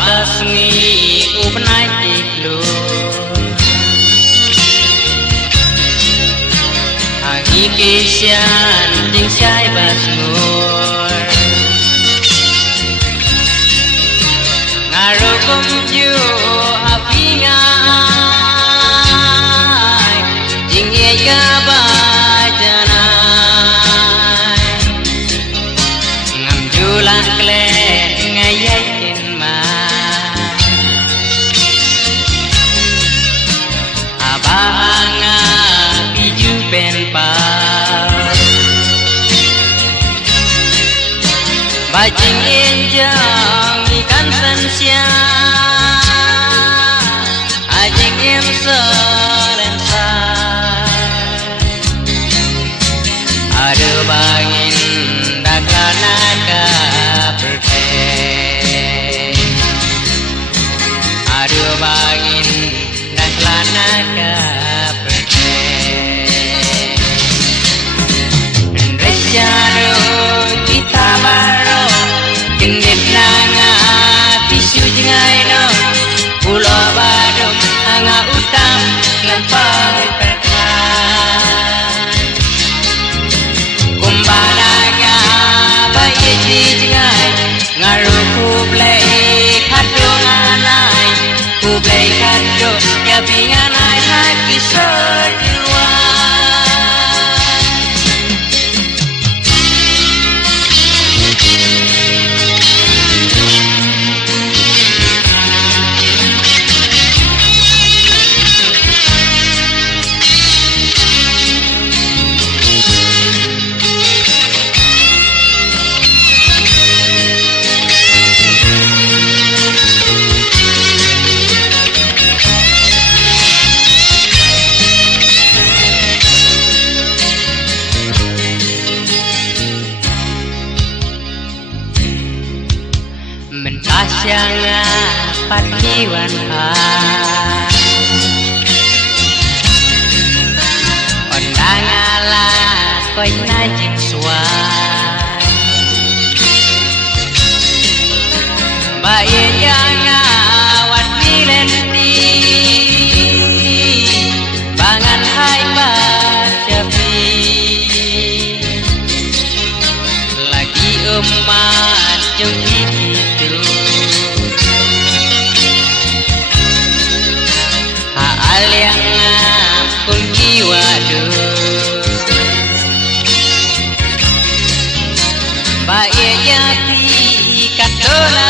batas ni upnai tiklu hangi kesian ting syai basnur ngarukum ju api ngai ting ye ka bajanai ngam julang klen ngayai kin ma abanga biju pen pa bajing enjang ikan sensia ajeng em selensa ada bangin daklana ka perke ada bangin daklana ka perke rejano kita baro kendit nanga tisu jengai no pulau badung anga utam lampai perkan kumbanaga bayi di jengai ngaruh kublai kado nganai kublai kado ya pinganai haki sejuan menpasyanga patiwan ha ondangala koi najing suai baye janga wat milenti bangan hai bacapi lagi emas jeng aliang pun jiwa du baye jati katola